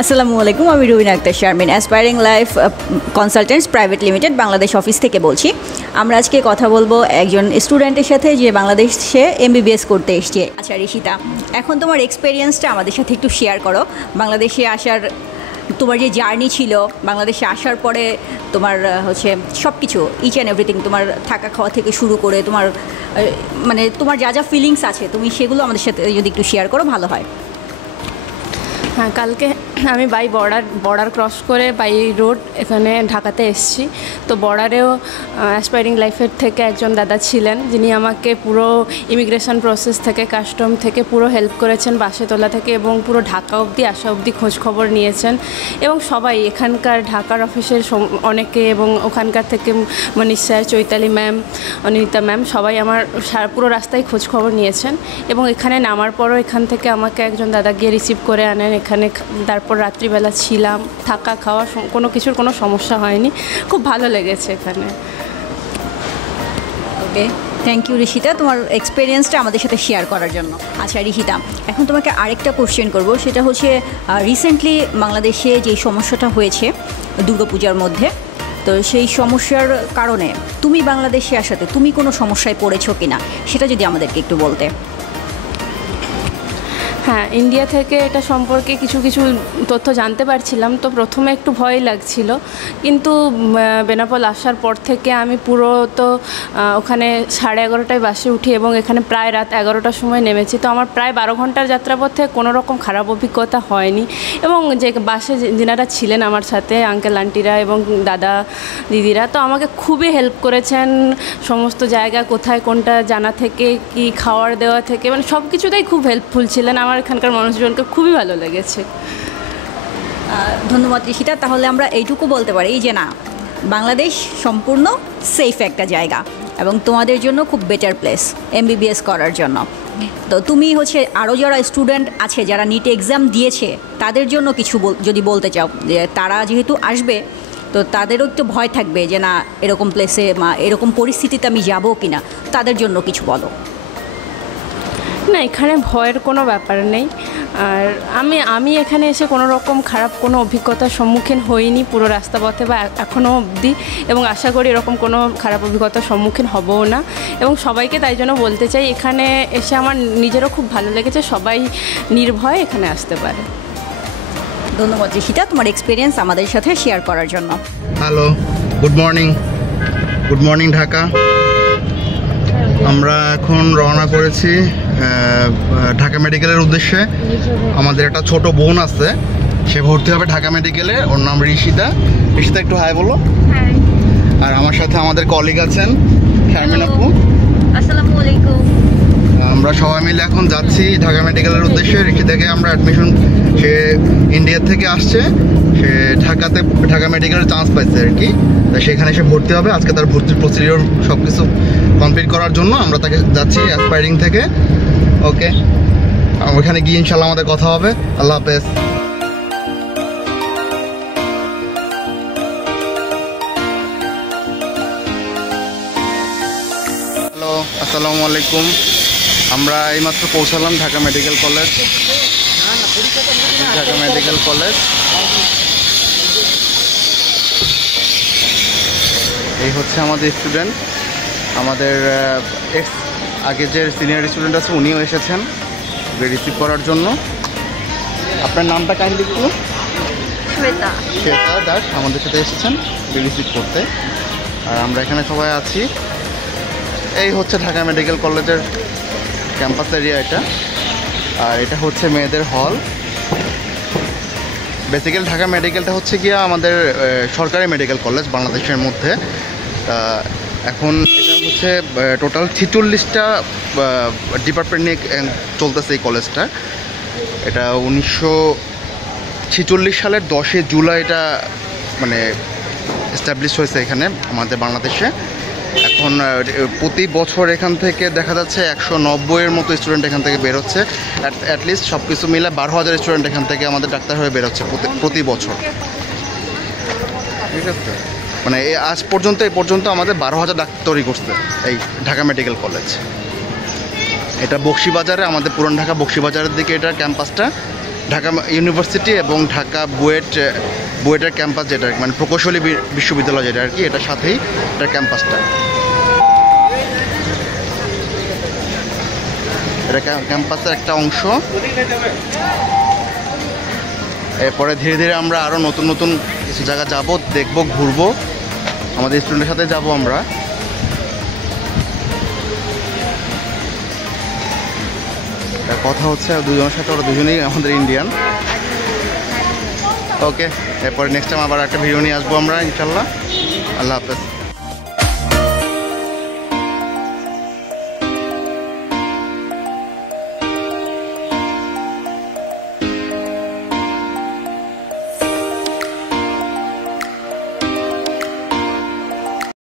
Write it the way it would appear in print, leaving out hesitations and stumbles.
আসসালামু আলাইকুম, আমি Rubina Akter Sharmin, aspiring life consultants private limited Bangladesh office থেকে বলছি। আমরা আজকে কথা বলবো একজন স্টুডেন্টের সাথে যে বাংলাদেশে এমবিবিএস করতে এসছে। আচ্ছা রিশিতা, এখন তোমার এক্সপেরিয়েন্সটা আমাদের সাথে একটু শেয়ার করো। বাংলাদেশে আসার তোমার যে জার্নি ছিল, বাংলাদেশে আসার পরে তোমার হচ্ছে সব কিছু ইচ অ্যান্ড এভরিথিং, তোমার থাকা খাওয়া থেকে শুরু করে তোমার মানে তোমার যা যা ফিলিংস আছে তুমি সেগুলো আমাদের সাথে যদি একটু শেয়ার করো ভালো হয়। হ্যাঁ, কালকে আমি বর্ডার ক্রস করে বাই রোড এখানে ঢাকাতে এসেছি। তো বর্ডারেও অ্যাসপায়ারিং লাইফের থেকে একজন দাদা ছিলেন, যিনি আমাকে পুরো ইমিগ্রেশন প্রসেস থেকে কাস্টম থেকে পুরো হেল্প করেছেন, বাসে তোলা থেকে এবং পুরো ঢাকা অবধি আসা অবধি খোঁজ খবর নিয়েছেন। এবং সবাই এখানকার ঢাকার অফিসের অনেকে এবং ওখানকার থেকে Manish sir, Chaitali ma'am, Anita ma'am সবাই আমার পুরো রাস্তায় খোঁজ খবর নিয়েছেন। এবং এখানে নামার পরও এখান থেকে আমাকে একজন দাদা গিয়ে রিসিভ করে আনেন এখানে। তারপর রাত্রিবেলা ছিলাম, থাকা খাওয়া কোনো কিছুর কোনো সমস্যা হয়নি, খুব ভালো লেগেছে এখানে। ওকে, থ্যাংক ইউ রিশিতা তোমার এক্সপিরিয়েন্সটা আমাদের সাথে শেয়ার করার জন্য। আচ্ছা রিশিতা, এখন তোমাকে আরেকটা কোশ্চেন করব, সেটা হচ্ছে রিসেন্টলি বাংলাদেশে যে সমস্যাটা হয়েছে দুর্গাপূজার মধ্যে, তো সেই সমস্যার কারণে তুমি বাংলাদেশে আসাতে তুমি কোনো সমস্যায় পড়েছো কি না সেটা যদি আমাদেরকে একটু বলতে। হ্যাঁ, ইন্ডিয়া থেকে এটা সম্পর্কে কিছু তথ্য জানতে পারছিলাম। তো প্রথমে একটু ভয় লাগছিল, কিন্তু বেনাপোল আসার পর থেকে আমি পুরো তো ওখানে 11:30টায় বাসে উঠি এবং এখানে প্রায় রাত 11টার সময় নেমেছি। তো আমার প্রায় 12 ঘন্টার যাত্রাপথে কোনো রকম খারাপ অভিজ্ঞতা হয়নি। এবং যে বাসে যিনারা ছিলেন আমার সাথে, আঙ্কেল আন্টিরা এবং দাদা দিদিরা, তো আমাকে খুবই হেল্প করেছেন। সমস্ত জায়গা কোথায় কোনটা জানা থেকে, কি খাওয়ার দেওয়া থেকে, মানে সব কিছুতেই খুব হেল্পফুল ছিলেন। আমার এখানকার মানুষজনকে খুবই ভালো লেগেছে। ধন্যবাদ রিশিতা। তাহলে আমরা এইটুকু বলতে পারি যে না, বাংলাদেশ সম্পূর্ণ সেফ একটা জায়গা এবং তোমাদের জন্য খুব বেটার প্লেস এমবিবিএস করার জন্য। তো তুমি হচ্ছে আরও যারা স্টুডেন্ট আছে যারা নিট এক্সাম দিয়েছে তাদের জন্য কিছু যদি বলতে চাও, যে তারা যেহেতু আসবে তো তাদেরও একটু ভয় থাকবে যে না এরকম প্লেসে বা এরকম পরিস্থিতিতে আমি যাবো কি না, তাদের জন্য কিছু বলো। না, এখানে ভয়ের কোনো ব্যাপার নেই। আর আমি এখানে এসে কোনো রকম খারাপ কোনো অভিজ্ঞতার সম্মুখীন হইনি পুরো রাস্তাপথে বা এখনও অবধি, এবং আশা করি এরকম কোনো খারাপ অভিজ্ঞতার সম্মুখীন হবও না। এবং সবাইকে তাই জন্য বলতে চাই, এখানে এসে আমার নিজেরও খুব ভালো লেগেছে, সবাই নির্ভয়ে এখানে আসতে পারে। ধন্যবাদ রিশিতা তোমার এক্সপিরিয়েন্স আমাদের সাথে শেয়ার করার জন্য। Hello, good morning Dhaka. আমরা এখন রওনা করেছি ঢাকা মেডিকেলের উদ্দেশ্যে। আমাদের একটা ছোট বোন আছে, সে ভর্তি হবে ঢাকা মেডিকেলে, ওর নাম ঋষিতা। একটু হাই বলো। আর আমার সাথে আমাদের কলিগ আছেন শারমিন আপু। আসসালামু আলাইকুম। আমরা সবাই মিলে এখন যাচ্ছি ঢাকা মেডিকেলের উদ্দেশ্যে। ঋষিতাকে আমরা অ্যাডমিশন, সে ইন্ডিয়া থেকে আসছে, সে ঢাকা মেডিকেলের চান্স পাইছে আর কি, তাই সেখানে এসে ভর্তি হবে। আজকে তার ভর্তির প্রসিডিওর সব কিছু কমপ্লিট করার জন্য আমরা তাকে যাচ্ছি অ্যাসপায়ারিং থেকে। ওকে, ওখানে গিয়ে ইনশাল্লাহ আমাদের কথা হবে। আল্লাহ হাফেজ। হ্যালো, আসসালামু আলাইকুম। আমরা এইমাত্র পৌঁছালাম ঢাকা মেডিকেল কলেজ। এই হচ্ছে আমাদের স্টুডেন্ট, আমাদের আগে যে সিনিয়র স্টুডেন্ট আছে উনিও এসেছেন রিসিভ করার জন্য। আপনার নামটা কাইন্ডলি একটু। শ্বেতা দাস আমাদের সাথে এসেছেন রিসিভ করতে, আর আমরা এখানে সবাই আছি। এই হচ্ছে ঢাকা মেডিকেল কলেজের ক্যাম্পাস এরিয়া এটা, আর এটা হচ্ছে মেয়েদের হল। বেসিক্যালি ঢাকা মেডিকেলটা হচ্ছে গিয়া আমাদের সরকারি মেডিকেল কলেজ বাংলাদেশের মধ্যে। এখন এটা হচ্ছে টোটাল 46টা ডিপার্টমেন্ট নিয়ে চলতেছে এই কলেজটা। এটা 1946 সালের 10 জুলাই এটা মানে এস্টাবলিশ হয়েছে এখানে আমাদের বাংলাদেশে। এখন প্রতি বছর এখান থেকে দেখা যাচ্ছে 190-এর মতো স্টুডেন্ট এখান থেকে বেরোচ্ছে। অ্যাটলিস্ট সব কিছু মিলে 12,000 স্টুডেন্ট এখান থেকে আমাদের ডাক্তার হয়ে বেরোচ্ছে প্রতি বছর। ঠিক আছে, মানে আজ পর্যন্ত আমাদের 12,000 ডাক্তার তৈরি করছে এই ঢাকা মেডিকেল কলেজ। এটা বক্সিবাজারে, আমাদের পুরান ঢাকা বক্সিবাজারের দিকে এটা ক্যাম্পাসটা। ঢাকা ইউনিভার্সিটি এবং ঢাকা বুয়েটের ক্যাম্পাস যেটা মানে প্রকৌশলী বিশ্ববিদ্যালয় যেটা আর কি, এটার সাথেই এটার ক্যাম্পাসটা। এটা ক্যাম্পাসের একটা অংশ। এরপরে ধীরে ধীরে আমরা আরও নতুন নতুন কিছু জায়গা যাব, দেখব, ঘুরবো, আমাদের স্টুডেন্টের সাথে যাব আমরা। কথা হচ্ছে দুজনের সাথে, ওরা দুজনেই আমাদের ইন্ডিয়ান। ওকে, এরপরে নেক্সট টাইম আবার একটা ভিডিও নিয়ে আসবো আমরা ইনশাল্লাহ। আল্লাহ হাফেজ।